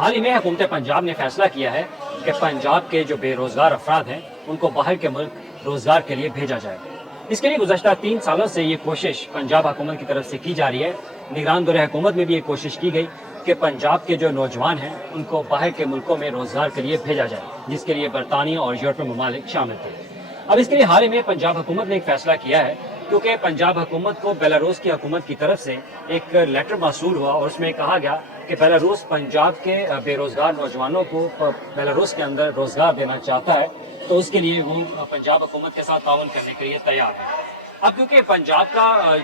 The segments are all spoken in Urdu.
حال ہی میں حکومت پنجاب نے فیصلہ کیا ہے کہ پنجاب کے جو بے روزگار افراد ہیں ان کو باہر کے ملک روزگار کے لیے بھیجا جائے۔ اس کے لیے گزشتہ 3 سالوں سے یہ کوشش پنجاب حکومت کی طرف سے کی جا رہی ہے۔ نگران دور حکومت میں بھی یہ کوشش کی گئی کہ پنجاب کے جو نوجوان ہیں ان کو باہر کے ملکوں میں روزگار کے لیے بھیجا جائے، جس کے لیے برطانیہ اور یورپی ممالک شامل تھے۔ اب اس کے لیے حال ہی میں پنجاب حکومت نے ایک فیصلہ کیا ہے، کیونکہ پنجاب حکومت کو بیلاروس کی حکومت کی طرف سے ایک لیٹر موصول ہوا اور اس میں کہا گیا کہ بیلاروس پنجاب کے بے روزگار نوجوانوں کو بیلاروس کے اندر روزگار دینا چاہتا ہے، تو اس کے لیے وہ پنجاب حکومت کے ساتھ تعاون کرنے کے لیے تیار ہے۔ اب کیونکہ پنجاب کا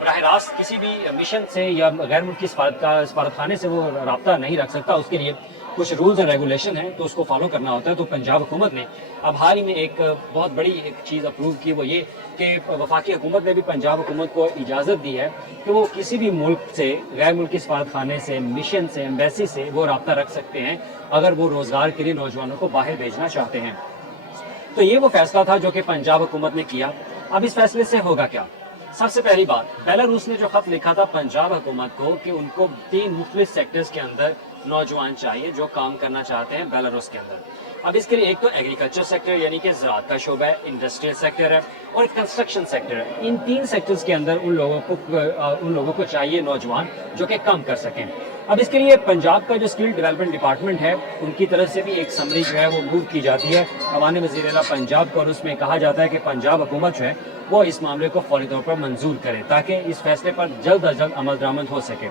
براہ راست کسی بھی مشن سے یا غیر ملکی سفارت خانے سے وہ رابطہ نہیں رکھ سکتا، اس کے لیے کچھ رولز اور ریگولیشن ہیں تو اس کو فالو کرنا ہوتا ہے۔ تو پنجاب حکومت نے اب حال ہی میں ایک بہت بڑی ایک چیز اپروو کی، وہ یہ کہ وفاقی حکومت نے بھی پنجاب حکومت کو اجازت دی ہے کہ وہ کسی بھی ملک سے، غیر ملکی سفارت خانے سے، مشن سے، ایمبیسی سے وہ رابطہ رکھ سکتے ہیں اگر وہ روزگار کے لیے نوجوانوں کو باہر بھیجنا چاہتے ہیں۔ تو یہ وہ فیصلہ تھا جو کہ پنجاب حکومت نے کیا۔ اب اس فیصلے سے ہوگا کیا؟ سب سے پہلی بات، بیلاروس نے جو خط لکھا تھا پنجاب حکومت کو کہ ان کو 3 مختلف سیکٹرز کے اندر نوجوان چاہیے جو کام کرنا چاہتے ہیں بیلاروس کے اندر۔ اب اس کے لیے ایک تو ایگریکلچر سیکٹر یعنی کہ زراعت کا شعبہ ہے، انڈسٹریل سیکٹر ہے اور کنسٹرکشن سیکٹر ہے۔ ان 3 سیکٹرز کے اندر ان لوگوں کو چاہیے نوجوان جو کہ کام کر سکیں۔ اب اس کے لیے پنجاب کا جو اسکل ڈیولپمنٹ ڈپارٹمنٹ ہے ان کی طرف سے بھی ایک سمری جو ہے وہ موو کی جاتی ہے عوام وزیر اعلیٰ پنجاب کو، اور اس میں کہا جاتا ہے کہ پنجاب حکومت جو ہے وہ اس معاملے کو فوری طور پر منظور کرے تاکہ اس فیصلے پر جلد از جلد عمل درآمد ہو سکے۔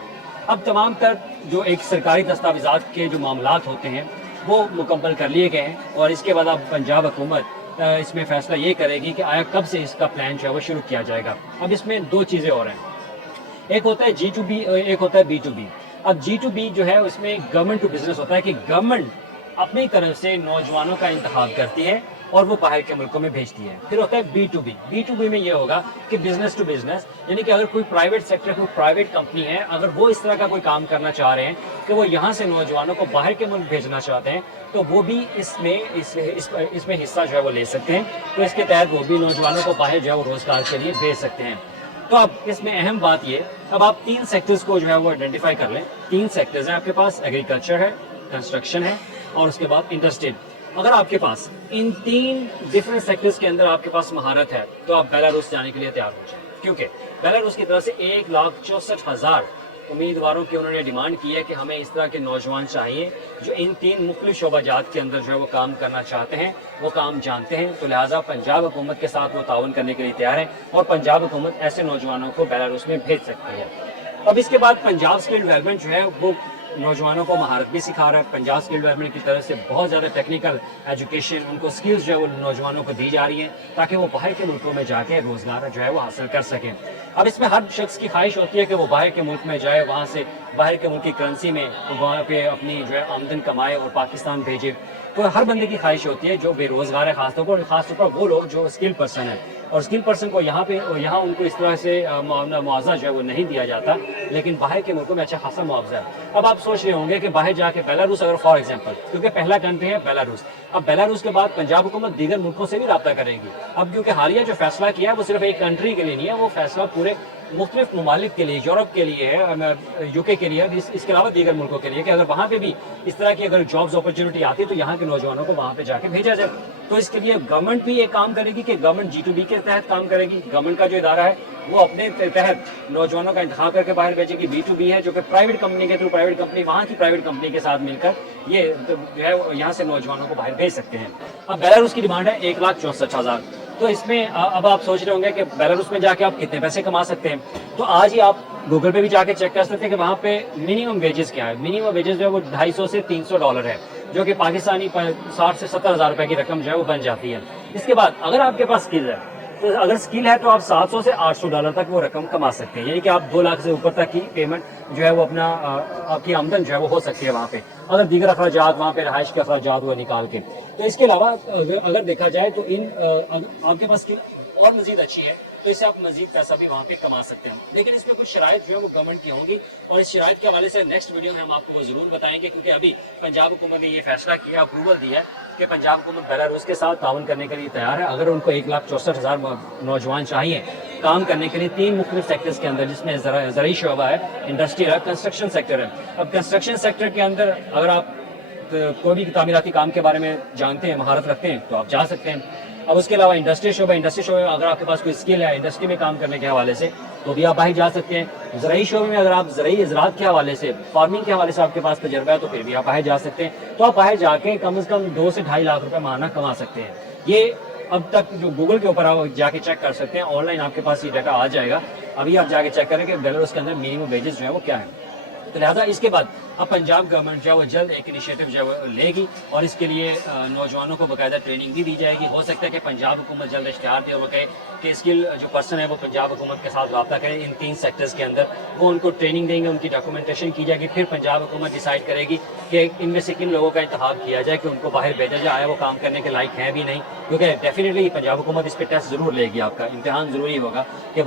اب تمام تر جو ایک سرکاری دستاویزات کے جو معاملات ہوتے ہیں وہ مکمل کر لیے گئے ہیں، اور اس کے بعد اب پنجاب حکومت اس میں فیصلہ یہ کرے گی کہ آیا کب سے اس کا پلان جو ہے وہ شروع کیا جائے گا۔ اب اس میں 2 چیزیں اور ہیں، ایک ہوتا ہے G2B، ایک ہوتا ہے B2B۔ اب G2B جو ہے اس میں گورنمنٹ ٹو بزنس ہوتا ہے کہ گورنمنٹ اپنی طرف سے نوجوانوں کا انتخاب کرتی ہے اور وہ باہر کے ملکوں میں بھیجتی ہے۔ پھر ہوتا ہے B2B۔ B2B میں یہ ہوگا کہ بزنس ٹو بزنس، یعنی کہ اگر کوئی پرائیویٹ سیکٹر، کوئی پرائیویٹ کمپنی ہے، اگر وہ اس طرح کا کوئی کام کرنا چاہ رہے ہیں کہ وہ یہاں سے نوجوانوں کو باہر کے ملک بھیجنا چاہتے ہیں تو وہ بھی اس میں حصہ جو ہے وہ لے سکتے ہیں۔ تو اس کے تحت وہ بھی نوجوانوں کو باہر جو ہے وہ روزگار کے لیے بھیج سکتے ہیں۔ تو اب اس میں اہم بات یہ، اب آپ 3 سیکٹرز کو جو ہے وہ آئیڈینٹیفائی کر لیں۔ 3 سیکٹرز ہیں آپ کے پاس، ایگریکلچر ہے، کنسٹرکشن ہے اور اس کے بعد انڈسٹری۔ اگر آپ کے پاس ان 3 ڈفرینٹ سیکٹرز کے اندر آپ کے پاس مہارت ہے تو آپ بیلاروس جانے کے لیے تیار ہو جائیں، کیونکہ بیلاروس کی طرف سے 1,64,000 امیدواروں کی انہوں نے ڈیمانڈ کی ہے کہ ہمیں اس طرح کے نوجوان چاہیے جو ان 3 مختلف شعبہ جات کے اندر جو ہے وہ کام کرنا چاہتے ہیں، وہ کام جانتے ہیں۔ تو لہٰذا پنجاب حکومت کے ساتھ وہ تعاون کرنے کے لیے تیار ہے اور پنجاب حکومت ایسے نوجوانوں کو بیلاروس میں بھیج سکتی ہے۔ اب اس کے بعد پنجاب اسکل ڈیولپمنٹ جو ہے وہ نوجوانوں کو مہارت بھی سکھا رہا ہے۔ پنجاب اسکل ڈیولپمنٹ کی طرف سے بہت زیادہ ٹیکنیکل ایجوکیشن، ان کو اسکلز جو ہے وہ نوجوانوں کو دی جا رہی ہیں تاکہ وہ باہر کے ملکوں میں جا کے روزگار جو ہے وہ حاصل کر سکیں۔ اب اس میں ہر شخص کی خواہش ہوتی ہے کہ وہ باہر کے ملک میں جائے، وہاں سے باہر کے ملک کی کرنسی میں وہاں پہ اپنی جو ہے آمدن کمائے اور پاکستان بھیجے۔ تو ہر بندے کی خواہش ہوتی ہے جو بے روزگار ہے، خاص طور پر وہ لوگ جو اسکل پرسن ہیں، اور اسکل پرسن کو یہاں ان کو اس طرح سے معاوضہ جو ہے وہ نہیں دیا جاتا، لیکن باہر کے ملکوں میں اچھا خاصا معاوضہ ہے۔ اب آپ سوچ رہے ہوں گے کہ باہر جا کے بیلاروس، اگر فار ایگزامپل، کیونکہ پہلا کنٹری ہے بیلاروس، اب بیلاروس کے بعد پنجاب حکومت دیگر ملکوں سے بھی رابطہ کرے گی۔ اب کیونکہ حالیہ جو فیصلہ کیا ہے وہ صرف ایک کنٹری کے لیے نہیں ہے، وہ فیصلہ پورے مختلف ممالک کے لیے، یورپ کے لیے ہے، UK کے لیے، اس کے علاوہ دیگر ملکوں کے لیے، کہ اگر وہاں پہ بھی اس طرح کی اگر جابز اپرچونٹی آتی ہے تو یہاں کے نوجوانوں کو وہاں پہ جا کے بھیجا جائے۔ تو اس کے لیے گورنمنٹ بھی ایک کام کرے گی کہ گورنمنٹ G2B کے تحت کام کرے گی، گورنمنٹ کا جو ادارہ ہے وہ اپنے تحت نوجوانوں کا انتخاب کر کے باہر بھیجے گی۔ B2B ہے جو کہ پرائیویٹ کمپنی کے تھرو، پرائیویٹ کمپنی وہاں کی پرائیویٹ کمپنی کے ساتھ مل کر یہ جو ہے یہاں سے نوجوانوں کو باہر بھیج سکتے ہیں۔ اب بیلاروس کی ڈیمانڈ ہے 1,64,000۔ تو اس میں اب آپ سوچ رہے ہوں گے کہ بیلاروس میں جا کے آپ کتنے پیسے کما سکتے ہیں، تو آج ہی آپ گوگل پہ بھی جا کے چیک کر سکتے ہیں کہ وہاں پہ منیمم ویجز کیا ہے۔ منیمم ویجز جو ہے وہ $250 سے $300 ہے، جو کہ پاکستانی 60 سے 70 ہزار روپے کی رقم جو ہے وہ بن جاتی ہے۔ اس کے بعد اگر آپ کے پاس اسکل ہے تو اگر اسکل ہے تو آپ $700 سے $800 تک وہ رقم کما سکتے ہیں، یعنی کہ آپ 2 لاکھ سے اوپر تک کی پیمنٹ جو ہے وہ اپنا آپ کی آمدن جو ہے وہ ہو سکتی ہے وہاں پہ، اگر دیگر اخراجات وہاں پہ رہائش کے اخراجات وہ نکال کے۔ تو اس کے علاوہ اگر دیکھا جائے تو آپ کے پاس اسکل اور مزید اچھی ہے تو اس سے آپ مزید پیسہ بھی وہاں پہ کما سکتے ہیں، لیکن اس میں کچھ شرائط جو ہے وہ گورنمنٹ کی ہوں گی، اور اس شرائط کے حوالے سے نیکسٹ ویڈیو میں ہم آپ کو وہ ضرور بتائیں گے، کیونکہ ابھی پنجاب حکومت نے یہ فیصلہ کیا، اپروول دیا ہے کہ پنجاب حکومت بیلاروس کے ساتھ تعاون کرنے کے لیے تیار ہے۔ اگر ان کو 1,64,000 نوجوان چاہیے کام کرنے کے لیے 3 مختلف سیکٹرز کے اندر، جس میں زرعی شعبہ ہے، انڈسٹری ہے، کنسٹرکشن سیکٹر ہے۔ اب کنسٹرکشن سیکٹر کے اندر اگر آپ کوئی بھی تعمیراتی کام کے بارے میں جانتے ہیں، مہارت رکھتے ہیں، تو آپ جا سکتے ہیں۔ اب اس کے علاوہ انڈسٹری شعبہ میں اگر آپ کے پاس کوئی اسکل ہے انڈسٹری میں کام کرنے کے حوالے سے، تو بھی آپ باہر جا سکتے ہیں۔ زرعی شعبے میں اگر آپ زرعی زراعت کے حوالے سے، فارمنگ کے حوالے سے آپ کے پاس تجربہ ہے، تو پھر بھی آپ باہر جا سکتے ہیں۔ تو آپ باہر جا کے کم از کم 2 سے 2.5 لاکھ روپے ماہانہ کما سکتے ہیں۔ یہ اب تک جو گوگل کے اوپر آپ جا کے چیک کر سکتے ہیں، آن لائن آپ کے پاس یہ ڈیٹا آ جائے گا۔ ابھی آپ جا کے چیک کریں کہ بیلاروس کے اندر منیمم ویجز جو ہیں وہ کیا ہیں۔ تو لہٰذا اس کے بعد اب پنجاب گورنمنٹ جو ہے وہ جلد ایک انیشیٹو جو ہے وہ لے گی، اور اس کے لیے نوجوانوں کو باقاعدہ ٹریننگ بھی دی جائے گی۔ ہو سکتا ہے کہ پنجاب حکومت جلد اشتہار دے اور وہ کہے کہ اسکل جو پرسن ہے وہ پنجاب حکومت کے ساتھ رابطہ کریں ان 3 سیکٹرز کے اندر، وہ ان کو ٹریننگ دیں گے، ان کی ڈاکومنٹیشن کی جائے گی، پھر پنجاب حکومت ڈیسائیڈ کرے گی کہ ان میں سے کن لوگوں کا انتخاب کیا جائے کہ ان کو باہر بھیجا جائے، وہ کام کرنے کے لائق ہیں بھی نہیں، کیونکہ ڈیفینیٹلی پنجاب حکومت اس پہ ٹیسٹ ضرور لے گی، آپ کا امتحان ضروری ہوگا کہ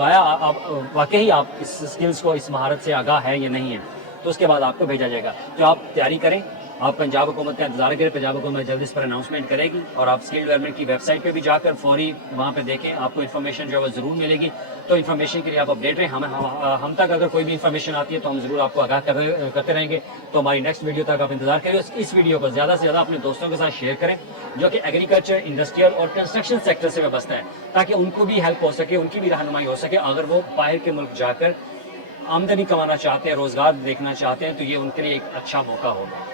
واقعی آپ اس اسکلس کو، اس مہارت سے آگاہ ہے یا نہیں ہے، تو اس کے بعد آپ کو بھیجا جائے گا۔ تو آپ تیاری کریں، آپ پنجاب حکومت کا انتظار کریں، پنجاب حکومت جلد اس پر اناؤنسمنٹ کرے گی، اور آپ اسکل ڈیولپمنٹ کی ویب سائٹ پہ بھی جا کر فوری وہاں پہ دیکھیں، آپ کو انفارمیشن جو ہے وہ ضرور ملے گی۔ تو انفارمیشن کے لیے آپ اپڈیٹ رہیں، ہم تک اگر کوئی بھی انفارمیشن آتی ہے تو ہم ضرور آپ کو آگاہ کرتے رہیں گے۔ تو ہماری نیکسٹ ویڈیو تک آپ انتظار کریں، اس ویڈیو کو زیادہ سے زیادہ اپنے دوستوں کے ساتھ شیئر کریں جو کہ ایگریکلچر، انڈسٹریل اور کنسٹرکشن سیکٹر سے وابستہ ہے، تاکہ ان کو بھی ہیلپ ہو سکے، ان کی بھی رہنمائی ہو سکے۔ اگر وہ باہر کے ملک جا کر آمدنی کمانا چاہتے ہیں، روزگار دیکھنا چاہتے ہیں، تو یہ ان کے لیے ایک اچھا موقع ہوگا۔